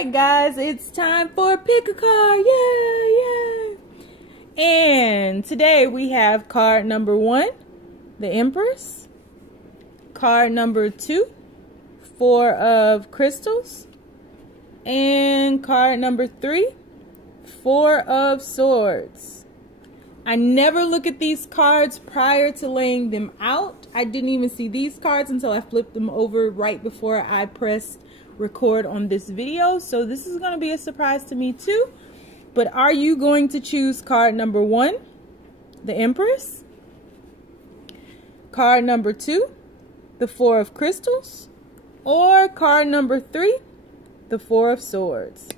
right, guys, it's time for pick a card. Yay, yay. And today we have card number 1, the Empress. Card number 2, 4 of Crystals. And card number 3, 4 of Swords. I never look at these cards prior to laying them out. I didn't even see these cards until I flipped them over right before I pressed record on this video. So this is going to be a surprise to me too. But are you going to choose card number 1, the Empress? Card number 2, the 4 of Crystals? Or card number 3, the 4 of Swords?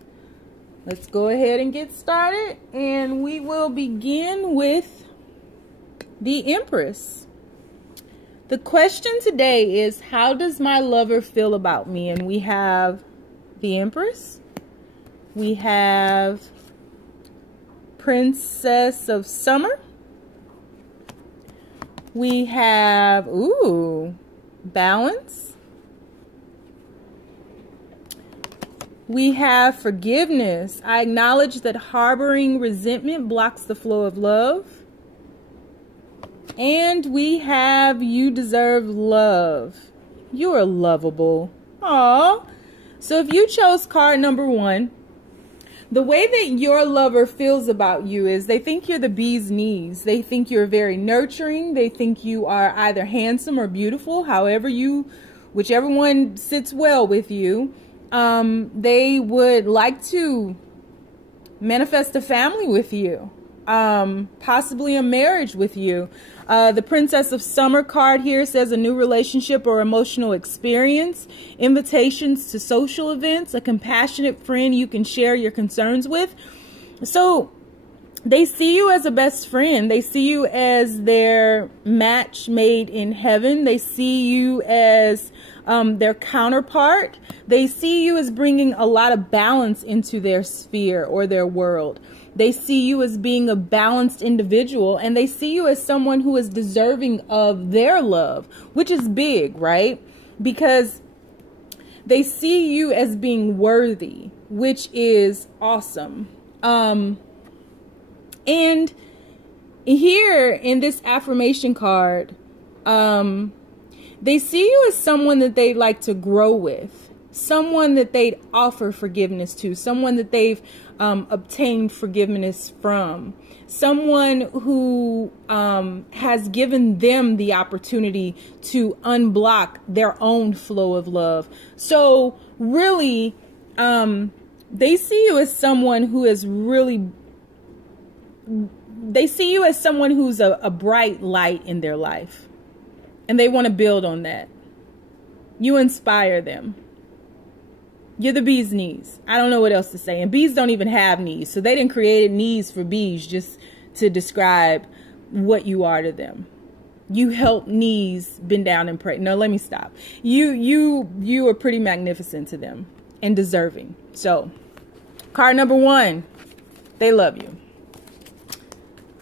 Let's go ahead and get started, and we will begin with the Empress. The question today is, how does my lover feel about me? And we have the Empress. We have Princess of Summer. We have, Balance. We have Forgiveness. I acknowledge that harboring resentment blocks the flow of love. And we have You Deserve Love. You are lovable. Aww. So if you chose card number 1, the way that your lover feels about you is they think you're the bee's knees. They think you're very nurturing. They think you are either handsome or beautiful. Whichever one sits well with you. They would like to manifest a family with you. Possibly a marriage with you. The Princess of Summer card here says a new relationship or emotional experience, invitations to social events, a compassionate friend you can share your concerns with. So they see you as a best friend. They see you as their match made in heaven. They see you as their counterpart. They see you as bringing a lot of balance into their sphere or their world. They see you as being a balanced individual, and they see you as someone who is deserving of their love, which is big, right? Because they see you as being worthy, which is awesome. And here in this affirmation card, they see you as someone that they'd like to grow with, someone that they'd offer forgiveness to, someone that they've obtained forgiveness from, someone who has given them the opportunity to unblock their own flow of love. So really, they see you as someone who is really, they see you as someone who's a bright light in their life. And they want to build on that. You inspire them. You're the bee's knees. I don't know what else to say. And bees don't even have knees. So they didn't create knees for bees just to describe what you are to them. You help knees bend down and pray. No, let me stop. You are pretty magnificent to them and deserving. So card number 1, they love you.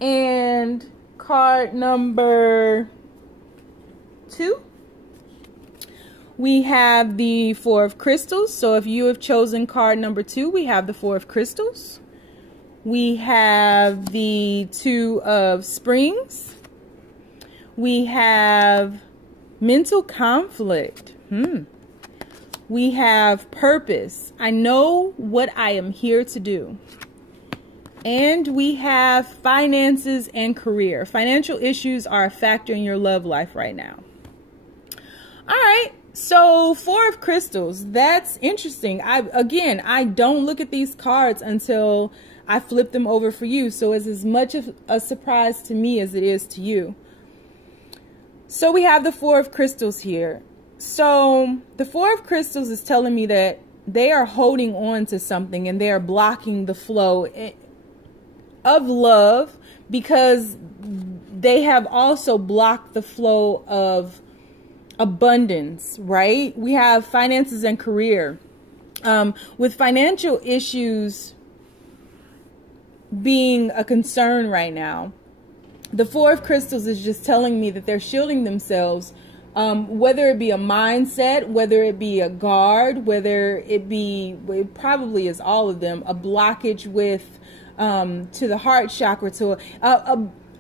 And card number 2, we have the 4 of Crystals. So if you have chosen card number 2, we have the 4 of Crystals. We have the 2 of Springs. We have Mental Conflict. We have Purpose. I know what I am here to do. And we have Finances and Career. Financial issues are a factor in your love life right now. All right. So 4 of Crystals, that's interesting. I don't look at these cards until I flip them over for you. So it's as much of a surprise to me as it is to you. So we have the 4 of Crystals here. So the 4 of Crystals is telling me that they are holding on to something and they are blocking the flow of love because they have also blocked the flow of abundance, right? We have Finances and Career. With financial issues being a concern right now, the 4 of Crystals is just telling me that they're shielding themselves whether it be a mindset, whether it be a guard, whether it be, it probably is all of them, a blockage with to the heart chakra, to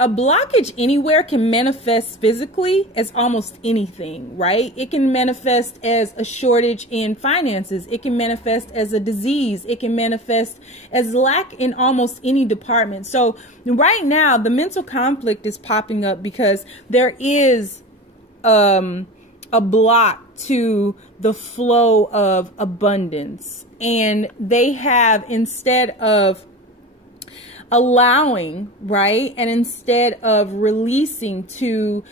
a blockage anywhere can manifest physically as almost anything, right? It can manifest as a shortage in finances. It can manifest as a disease. It can manifest as lack in almost any department. So right now, the mental conflict is popping up because there is a block to the flow of abundance. And they have, instead of allowing, right, and instead of releasing to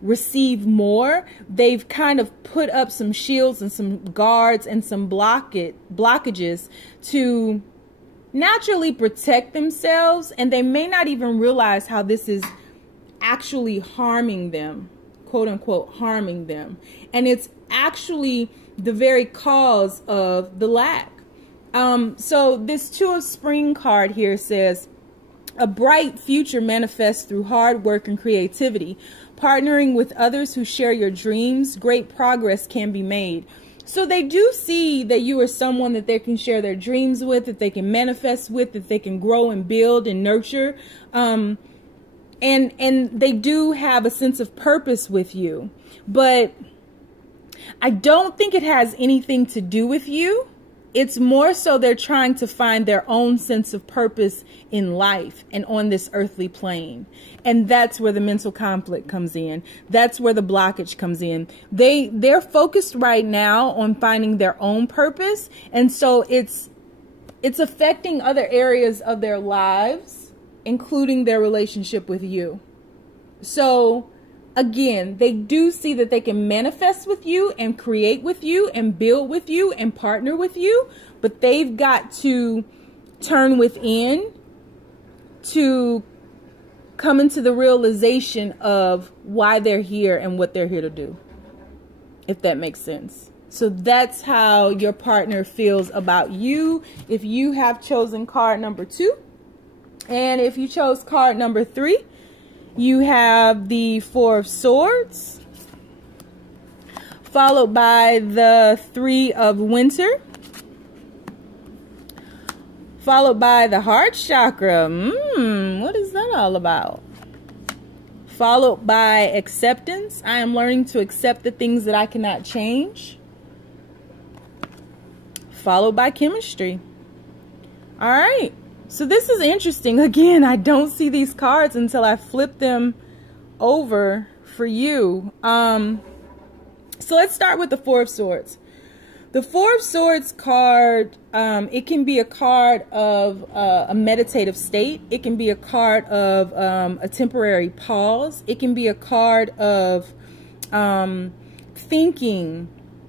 receive more, they've kind of put up some shields and some guards and some blockages to naturally protect themselves, and they may not even realize how this is actually harming them, quote unquote harming them, and it's actually the very cause of the lack. So this Two of Spring card here says, a bright future manifests through hard work and creativity. Partnering with others who share your dreams, great progress can be made. So they do see that you are someone that they can share their dreams with, that they can manifest with, that they can grow and build and nurture. And they do have a sense of purpose with you. But I don't think it has anything to do with you. It's more so they're trying to find their own sense of purpose in life and on this earthly plane. And that's where the mental conflict comes in. That's where the blockage comes in. They're focused right now on finding their own purpose. And so it's affecting other areas of their lives, including their relationship with you. So again, they do see that they can manifest with you and create with you and build with you and partner with you, but they've got to turn within to come into the realization of why they're here and what they're here to do, if that makes sense. So that's how your partner feels about you if you have chosen card number 2. And if you chose card number 3, you have the Four of Swords, followed by the Three of Winter, followed by the Heart Chakra. What is that all about? Followed by Acceptance. I am learning to accept the things that I cannot change. Followed by Chemistry. All right. So this is interesting. Again, I don't see these cards until I flip them over for you. So let's start with the Four of Swords. The Four of Swords card, it can be a card of a meditative state. It can be a card of a temporary pause. It can be a card of thinking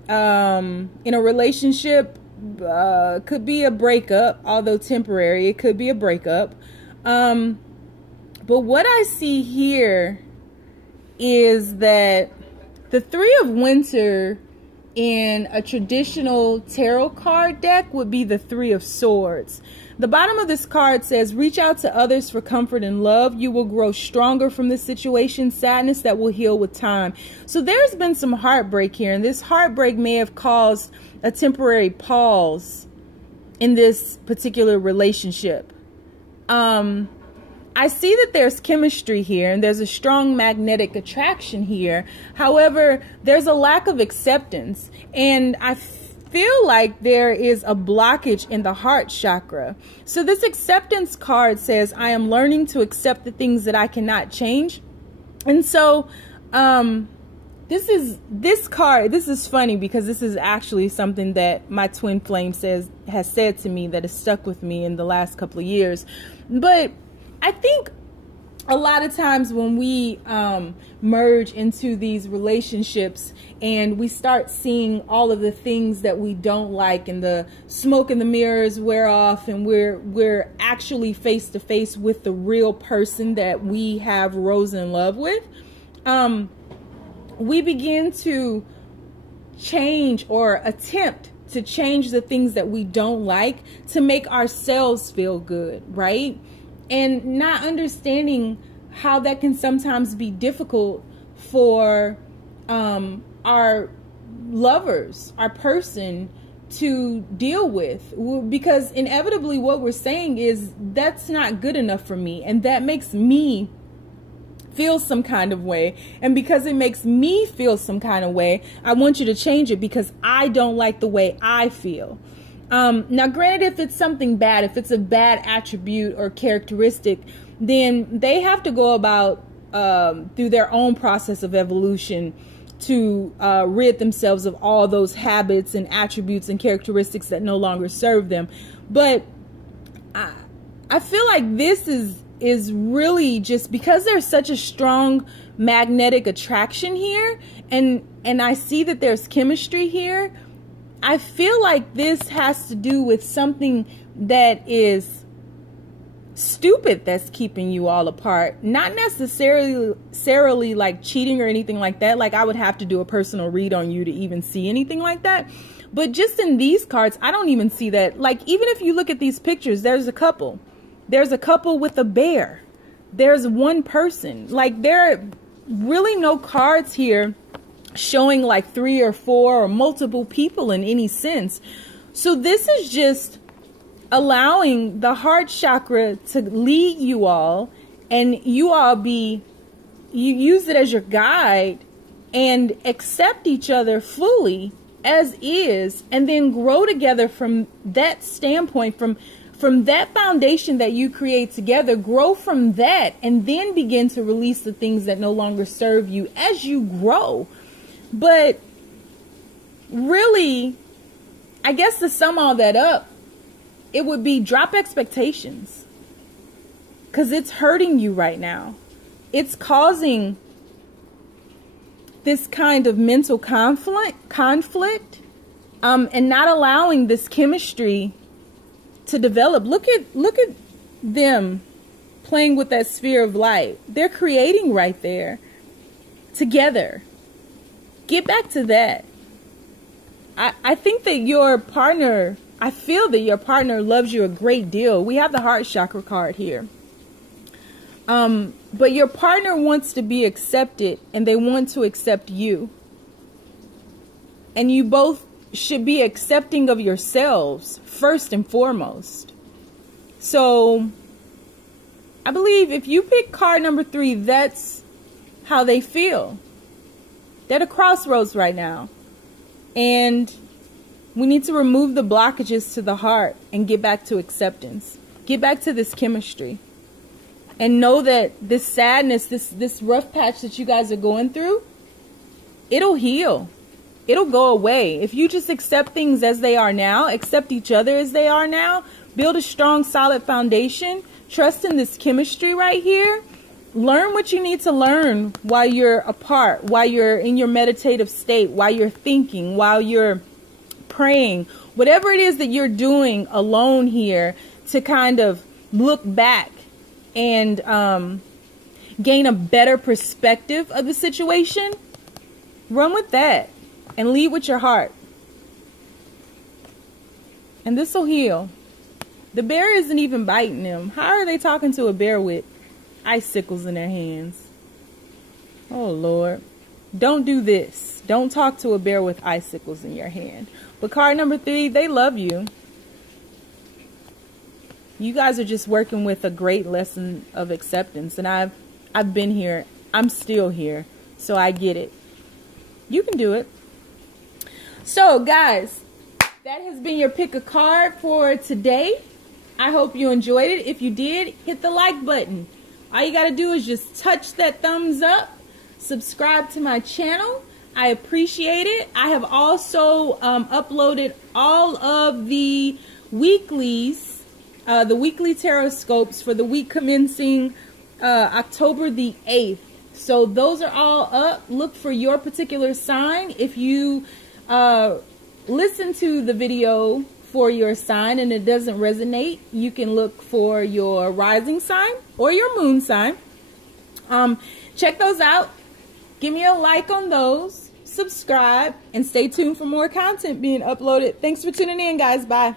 in a relationship. Could be a breakup, although temporary. It could be a breakup. But what I see here is that the Three of Winter in a traditional tarot card deck would be the Three of Swords. The bottom of this card says, reach out to others for comfort and love. You will grow stronger from this situation. Sadness that will heal with time. So there's been some heartbreak here, and this heartbreak may have caused a temporary pause in this particular relationship. I see that there's chemistry here and there's a strong magnetic attraction here. However, there's a lack of acceptance, and I feel like there is a blockage in the heart chakra. So this acceptance card says, I am learning to accept the things that I cannot change. And so this is funny because this is actually something that my twin flame has said to me that has stuck with me in the last couple of years. But I think a lot of times when we merge into these relationships and we start seeing all of the things that we don't like, and the smoke and the mirrors wear off, and we're actually face to face with the real person that we have rose in love with, we begin to change or attempt to change the things that we don't like to make ourselves feel good, right? And not understanding how that can sometimes be difficult for our lovers, our person to deal with, because inevitably what we're saying is that's not good enough for me, and that makes me feel some kind of way, and because it makes me feel some kind of way, I want you to change it because I don't like the way I feel. Now granted, if it's something bad, if it's a bad attribute or characteristic, then they have to go about through their own process of evolution to rid themselves of all those habits and attributes and characteristics that no longer serve them. But I feel like this is really just because there's such a strong magnetic attraction here, and I see that there's chemistry here. I feel like this has to do with something that is stupid that's keeping you all apart. Not necessarily like cheating or anything like that. Like I would have to do a personal read on you to even see anything like that. But just in these cards, I don't even see that. Like even if you look at these pictures, there's a couple. There's a couple with a bear. There's one person. Like there are really no cards here showing like 3 or 4 or multiple people in any sense. So this is just allowing the heart chakra to lead you all, and you all you use it as your guide and accept each other fully as is, and then grow together from that standpoint, from that foundation that you create together. Grow from that, and then begin to release the things that no longer serve you as you grow. But really, I guess to sum all that up, it would be drop expectations, because it's hurting you right now. It's causing this kind of mental conflict, and not allowing this chemistry to develop. Look at them playing with that sphere of light. They're creating right there together. Get back to that. I think that your partner, I feel that your partner loves you a great deal. We have the heart chakra card here. But your partner wants to be accepted, and they want to accept you. And you both should be accepting of yourselves first and foremost. So I believe if you pick card number 3, that's how they feel. They're at a crossroads right now. And we need to remove the blockages to the heart and get back to acceptance. Get back to this chemistry. And know that this sadness, this rough patch that you guys are going through, it'll heal. It'll go away. If you just accept things as they are now, accept each other as they are now, build a strong, solid foundation, trust in this chemistry right here, learn what you need to learn while you're apart, while you're in your meditative state, while you're thinking, while you're praying, whatever it is that you're doing alone here to kind of look back and gain a better perspective of the situation. Run with that and lead with your heart. And this will heal. The bear isn't even biting them. How are they talking to a bear with icicles in their hands? Oh, Lord. Don't do this. Don't talk to a bear with icicles in your hand. But card number 3, they love you. You guys are just working with a great lesson of acceptance. And I've been here. I'm still here. So I get it. You can do it. So, guys, that has been your pick a card for today. I hope you enjoyed it. If you did, hit the like button. All you got to do is just touch that thumbs up. Subscribe to my channel. I appreciate it. I have also uploaded all of the weeklies, the weekly tarot scopes for the week commencing October the 8th. So those are all up. Look for your particular sign. If you listen to the video for your sign and it doesn't resonate, you can look for your rising sign or your moon sign. Check those out. Give me a like on those. Subscribe and stay tuned for more content being uploaded. Thanks for tuning in, guys. Bye.